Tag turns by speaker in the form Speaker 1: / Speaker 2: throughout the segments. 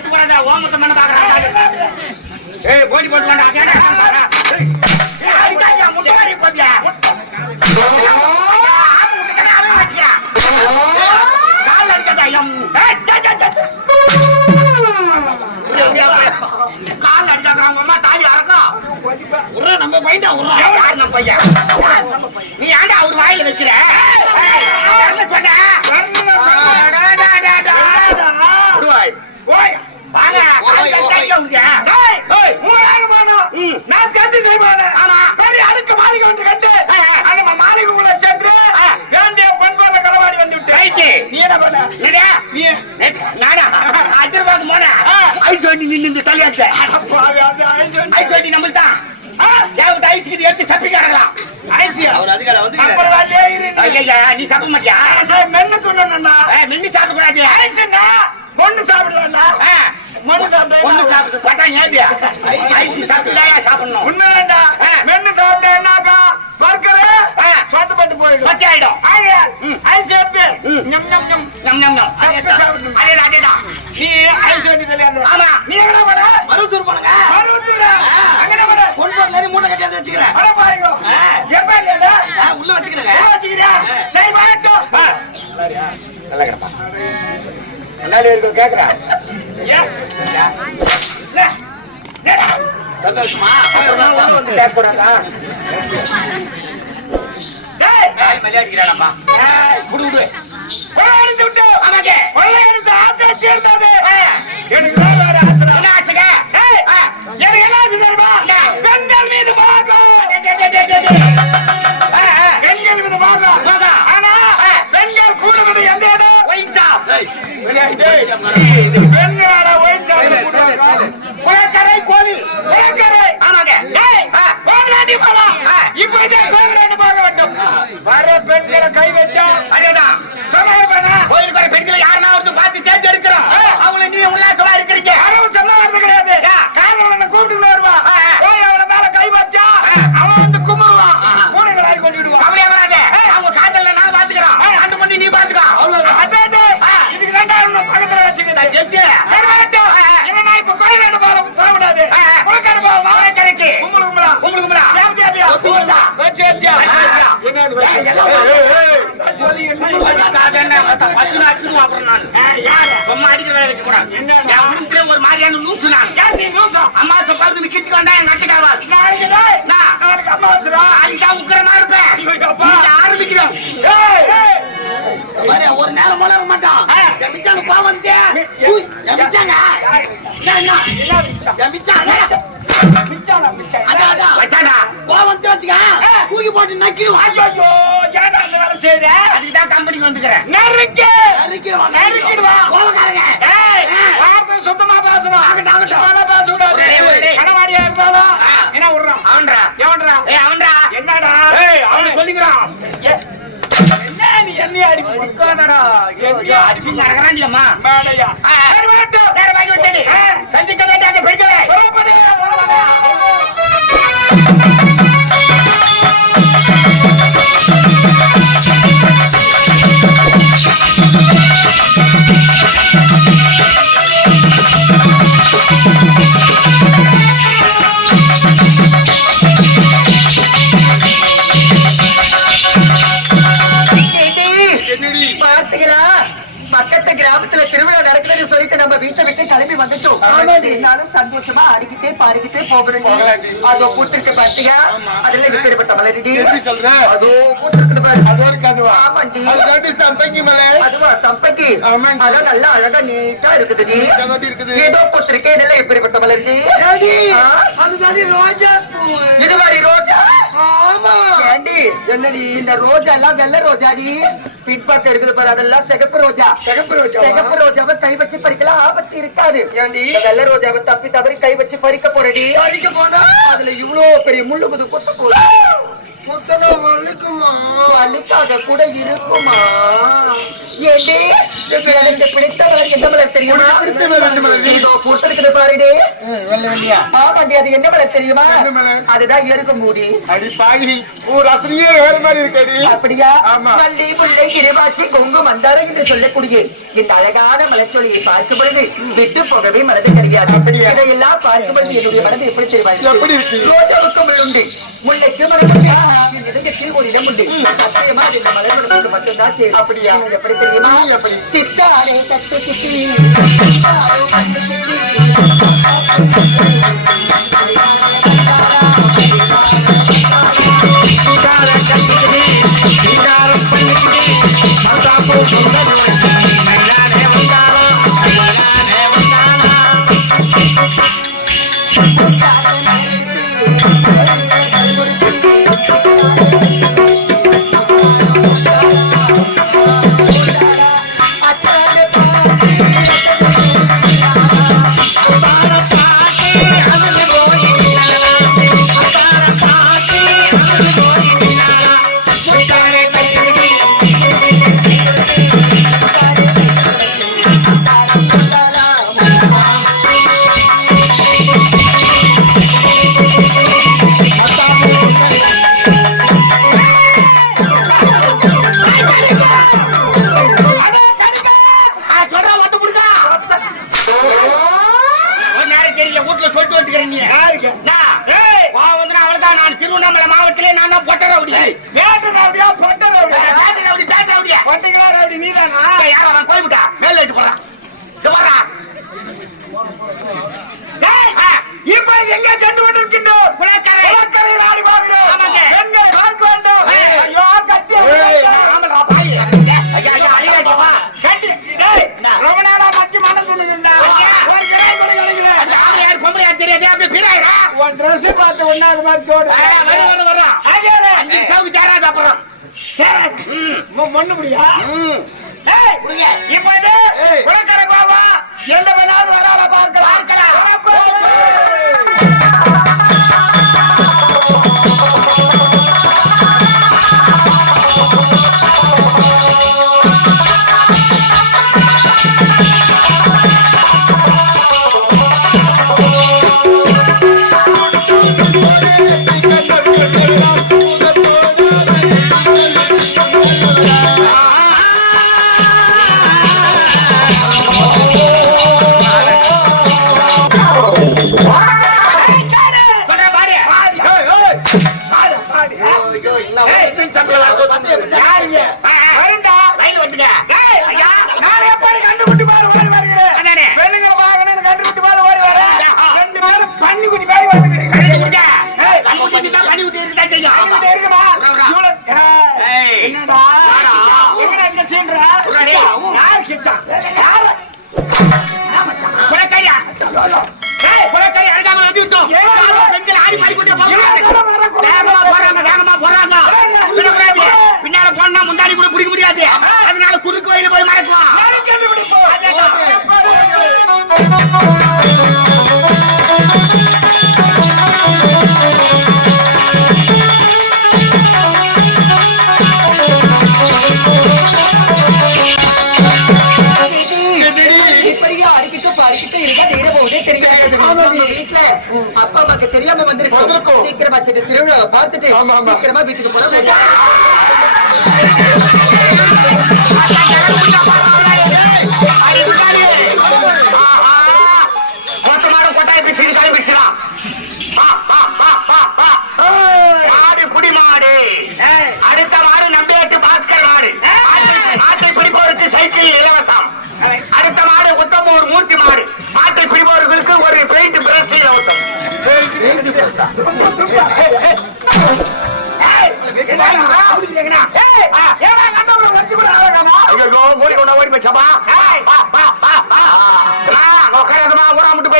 Speaker 1: எட்டு போடாத ஓமத்த மண்ண பாக்குறாங்க ஏய் போட்டி போட்டு வேண்டாம் அதேடா நான் பாக்குறேன். ஏய், அடிக்காதீங்க, அறக்கும்.
Speaker 2: நம்ம பையன்டா, உர்றா.
Speaker 1: நம்ம பையன்? நீ ஏன்டா அவர் வாயில வைக்கிற சொன்ன.
Speaker 2: நான் கட்டி செய்வானே.
Speaker 1: ஆமா.
Speaker 2: பெரிய அடுக்கு மாளிகை ஒன்று கட்டு.
Speaker 1: ஆ, ஆ.
Speaker 2: அந்த மா- மாளிகைக்குள்ள சென்று. வேண்டிய பண்பாட்ட களவாடி வந்து விட்டு. நீ என்ன பண்ண? நீ
Speaker 1: நானா? அஜர்பாத் மோனா? ஐஸ் வண்டி நின்னு இந்த தலையாட்ட.
Speaker 2: ஐஸ் வந்து-
Speaker 1: ஐஸ் வண்டி நம்மள்தான். தேவட்ட ஐஸ்க்கு இது எடுத்து
Speaker 3: வந்து
Speaker 2: சப்பரவாளியே இரு நீ.
Speaker 1: சாப்பிட மாட்டியா?
Speaker 2: சரி, மென்னு.
Speaker 1: ஏய், மின்னி சாப்பிடக்கூடாது.
Speaker 2: ஐசுன்னா, மொண்ணு சாப்பிடலாம்டா. மொண்ணு சாப்பிட்டா
Speaker 1: ஒண்ணு சாப்பிடு. பார்த்தா ஏதியா? ஐஸ் ஐஸ் சாப்பிட்டுதாயா சாப்பிடணும்.
Speaker 2: உண்மைதான்டா.
Speaker 1: ஆ.
Speaker 2: மென்னு சாப்பிட்டேன்னாக்கா, பர்கரு,
Speaker 1: ஆ.
Speaker 2: சொத்தப்பட்டு போயிடும்.
Speaker 1: சத்தி ஆயிடும்.
Speaker 2: ஐஸ் எடுத்து,
Speaker 1: ம்.
Speaker 2: ஞம், ஞம், ஞம்.
Speaker 1: நம், நம், நம்.
Speaker 2: சாப்பிட்டு சாப்பிடணும்.
Speaker 1: அதேதான், அதேதான்.
Speaker 2: நீ ஐஸ் வண்டி தலையாடு.
Speaker 1: ஆமா.
Speaker 2: நீ எங்கடா போன?
Speaker 3: மருவத்தூர் போனங்க
Speaker 2: மருவத்தூரா? அங்கடா போன?
Speaker 3: கொண்டு நிறைய மூட்டை கட்டியாந்து வச்சுக்கிறேன்
Speaker 2: அட பாருங்க. எவ்வளவு இல்லையா?
Speaker 3: உள்ள
Speaker 2: எவ்வளவு வச்சுக்கிறியா? சரி, வரட்டும். ஆ.
Speaker 1: நல்லா இருக்கிறப்பா. முன்னாடி இருக்க கேக்குறேன்.
Speaker 2: ஏன்?
Speaker 3: சந்தோஷமா
Speaker 1: வந்து கேட்கக்கூடாதா?
Speaker 2: டேய்,
Speaker 1: ஏய், மரியாதை இருக்கிறாடாப்பா.
Speaker 2: விட்டு.
Speaker 1: ஆமாங்க.
Speaker 2: கொள்ளை அடித்து தீர்ந்தது. எனக்கு வேற வேற ஆசைடா.
Speaker 1: என்ன ஆச்சுங்க?
Speaker 2: எனக்கு என்ன தெரியுமா? பெண்கள் மீது பெண்கள் மீது ஆனா, பெண்கள் கூடுவது எந்த இடம்?
Speaker 1: Wine shop.
Speaker 3: ஏய்,
Speaker 2: டேய், பெண்களோட ஒயின் சாப்பிட
Speaker 3: சரி, சரி,
Speaker 2: கூடாது.
Speaker 3: சரி.
Speaker 1: குளக்கரை கோவில்.
Speaker 2: குளக்கரை.
Speaker 1: ஆமாங்க.
Speaker 2: டேய்,
Speaker 1: ஆ.
Speaker 2: கோவிலாண்டி போலாம்.
Speaker 1: ஆ.
Speaker 2: இப்போதே கோவிலாண்டி போக வேண்டும். வர பெண்களை கை வச்சா
Speaker 1: அதேதான்.
Speaker 2: சமாளிப்பானா?
Speaker 1: கோயிலுக்கு வர பெண்களை யாருன்னா ஒருத்தர் பார்த்து தேர்ந்தெடுக்கிறோம்.
Speaker 2: ஆ.
Speaker 1: அவங்கள நீ உல்லாசமா இருக்கிறீங்க.
Speaker 2: யாரும் சொல்ல வர்றது கிடையாது.
Speaker 1: ஆ.
Speaker 2: காரணம் என்ன கூப்பிட்டு வருவா.
Speaker 1: ஆ, ஆ.
Speaker 2: போய் அவன மேல கை வச்சா,
Speaker 1: ஆ.
Speaker 2: அவன் வந்து கும்பிடுவான். பூனைகளை வாங்கி கொண்டு விடுவான்.
Speaker 1: கவலையா வராத. அவங்க காதல்ல நான் பாத்துக்கிறோம். அந்த பொண்ணு நீ பாத்துக்கோ.
Speaker 2: அடே, டேய், இதுக்கு தான்டா இன்னும் பக்கத்துல வச்சுக்கிட்டேன்.
Speaker 1: செத்து.
Speaker 2: சரி, வரட்டும்.
Speaker 1: ஆ, ஆ.
Speaker 2: இல்லைன்னா இப்ப கோயிலாண்டி போக போகக்கூடாது.
Speaker 1: ஆ, ஆ.
Speaker 2: குளக்கரை போகலாம்.
Speaker 1: குளக்கரைக்கு.
Speaker 2: கும்பலு கும்பலா.
Speaker 1: கும்பலு கும்பலா.
Speaker 2: தேவ தேவியா?
Speaker 1: ஒத்து வந்தா.
Speaker 2: வச்சு வச்சா.
Speaker 1: வச்சு வச்சா.
Speaker 2: என்னது வச்சு
Speaker 1: ஏய்,
Speaker 2: வச்சா?
Speaker 1: எல்லாம்
Speaker 2: ஏய், ஏய், ஏய். நான் சொல்லி என்ன
Speaker 1: காதல்னா மொத்த பத்து நாள் அடிச்சிருவோம் அப்புறம் நான்.
Speaker 2: ஆ, யாரு?
Speaker 1: சும்மா அடிக்கிற வேலை வச்சுக்கூடாது.
Speaker 2: என்னடா?
Speaker 1: என் குடும்பத்திலே ஒரு மாதிரியான லூசு நான். அம்மா சொப்பாரு கிட்டு வந்தா என் நட்டுக்காவாது.
Speaker 2: நாளைக்கு அமாவாசைடா.
Speaker 1: அதுதான் உக்கிரமா இருப்பேன்.
Speaker 3: பாரு, ஒரு நேரம் மலர மாட்டான்.
Speaker 1: ஆ.
Speaker 3: என் மிச்சாங்க பாவம் வந்துச்சே.
Speaker 2: மி-
Speaker 3: உய், தூக்கி போட்டு நக்கிடுவான்.
Speaker 2: ஐயோ, ஏன்டா அந்த வேலை செய்ற?
Speaker 1: அதுக்குதான் கம்பெனிக்கு வந்துக்கிறேன்.
Speaker 2: நறுக்கு.
Speaker 3: கோவக்காரங்க.
Speaker 2: ஏய்,
Speaker 3: ஆ.
Speaker 2: வார்த்தை சுத்தமா பேசணும்.
Speaker 3: ஆகட்டும், ஆகட்டும்.
Speaker 2: இப்பெல்லாம் பேசக்கூடாது.
Speaker 1: டேய், டேய், டேய்.
Speaker 2: கனவாடியா இருப்பாலும்,
Speaker 1: ஆ.
Speaker 2: என்ன விடுறான்?
Speaker 1: அவன்டா.
Speaker 2: எவன்டா?
Speaker 1: ஏய், அவன்டா.
Speaker 2: என்னடா?
Speaker 1: ஏய், அவனை சொல்லிக்கிறான்.
Speaker 2: ஏ, என்ன நீ என்னைய அடி
Speaker 1: ஐயோ, அடிச்சு நடக்கிறான்டியம்மா.
Speaker 2: மேடையா?
Speaker 1: ஆ.
Speaker 2: சரி, வரட்டும்.
Speaker 1: வேற வாங்கி வச்சேடி.
Speaker 2: ஆ.
Speaker 1: சந்திக்க வேண்டாம்
Speaker 4: கிளம்பி வந்துட்டோம். எல்லாரும் சந்தோஷமா அடிக்கிட்டே பாடிக்கிட்டே போகணும் அதோ பூத்திருக்கு பாத்தீங்க அதுல இப்படிப்பட்ட மலரடி? அதோ பூத்திருக்குது பாரு.
Speaker 3: அது?
Speaker 4: ஆமாண்டி.
Speaker 3: அது சம்பங்கி மலை.
Speaker 4: அதுவா
Speaker 3: ஆமாண்டி.
Speaker 4: அதான் நல்லா அழகா நீட்டா இருக்குதுடி? ஏதோ பூத்திருக்கே இதெல்லாம் எப்படிப்பட்ட மலர்டி?
Speaker 3: அதுதாண்டி ரோஜா.
Speaker 4: இது மாதிரி ரோஜா?
Speaker 3: ஆமா.
Speaker 4: ஏண்டி? என்னடி? இந்த ரோஜா எல்லாம் வெள்ளை ரோஜாடி. பின்பக்கம் இருக்குது பாரு அதெல்லாம் சிகப்பு ரோஜா
Speaker 3: சிகப்பு ரோஜாவா?
Speaker 4: சிகப்பு ரோஜாவை கை வச்சு பறிக்கலாம் ஆபத்து இருக்காது
Speaker 3: ஏண்டி?
Speaker 4: வெள்ளை ரோஜாவை தப்பி தவறி கை வச்சு பறிக்க போறடி
Speaker 3: பறிக்க போனா?
Speaker 4: அதுல இவ்வளவு பெரிய முள்ளு குது குத்த போகுது
Speaker 2: குத்தனா வலிக்குமா
Speaker 4: வலிக்காத கூட இருக்குமா? ஏண்டி? எனக்கு பிடித்த மலர் எந்த மலர் தெரியுமா? இதோ போட்டிருக்குது பாருடி. ஆமாண்டி அது என்ன மலர் தெரியுமா? அதுதான் எருக்கும் மூடி.
Speaker 2: அடி ஊர் அசலியே வேற மாதிரி இருக்கடி
Speaker 4: அப்படியா. வள்ளி பிள்ளை கிருபாச்சி கொங்கு மந்தாரம் என்று சொல்லக்கூடிய இந்த அழகான மலச்சொலியை பார்க்கும் பொழுது விட்டு போகவே மனது கிடையாது? இதையெல்லாம் பார்க்கும் பொழுது என்னுடைய மனது எப்படி
Speaker 2: இருக்கு?
Speaker 4: ரோஜாவுக்கு உண்டு முல்லை திருமணம் நிறைய தீமூரிடம் உண்டு சத்தியமா இந்த மலைமணம் கொண்டு மட்டும்தான் சரி
Speaker 2: அப்படியா?
Speaker 4: எப்படி தெரியுமா?
Speaker 2: எப்படி
Speaker 4: சித்தாலே தத்து சித்தி.
Speaker 2: நாங்கள் எங்கே சென்று கொண்டிருக்கின்றோம்? குளக்கரையில் ஆடி பார்க்கிறோம் பெண்களை பார்க்க வேண்டும். ஐயோ கத்தி ரொம்ப நாளா மத்தி
Speaker 1: மன தெரியாது அப்படி பிராயிரா
Speaker 2: உன் ட்ரெஸ் பார்த்து ஒன்னாவது மாதிரி
Speaker 1: தோடு வர வர வர
Speaker 2: ஆகியாரு
Speaker 1: சவுக்கு தேராது அப்புறம்.
Speaker 2: தேராது மண்ணு முடியா இப்ப இது குளக்கரை பாவா எந்த வேணாலும் வராத பார்க்கலாம்.
Speaker 4: தெரியாம வந்திருக்கோம். சீக்கிரமா சரி திருவிழாவை பார்த்துட்டு. சீக்கிரமா வீட்டுக்கு போறோம்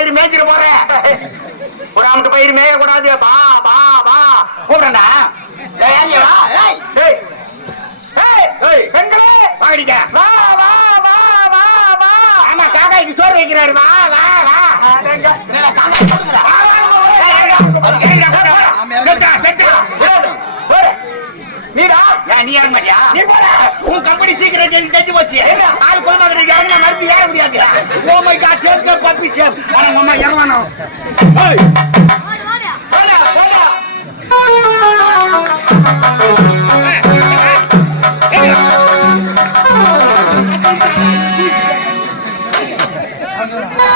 Speaker 1: பயிர் மேய்க்கிற போறேன். ஒரு ஆமுக்கு பயிர் மேய கூடாது. பா பா பா. கூப்பிடண்டா பெண்களே. வாங்கிட்டீங்க வா வா வா வா வா. ஆமா காக்காய்க்கு சோறு வைக்கிறாரு. வா வா வா. நீடா. நீ யார் மாதிரியா நீ போடா. உன் கம்பெனி சீக்கிரம் கேள்வி தெரிஞ்சு போச்சு. ஆள் குழந்தை யாருமே மறுபடியும் ஏற முடியாது ஓ my god same same puppy same ஆனா
Speaker 2: நம்ம ஏறவானோ Yeah.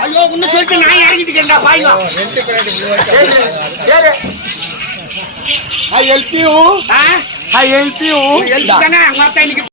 Speaker 1: ஐயோ இன்னும் சொல்லிட்டு நான் இறங்கிட்டு பாய்ங்க. I help you I help you தானே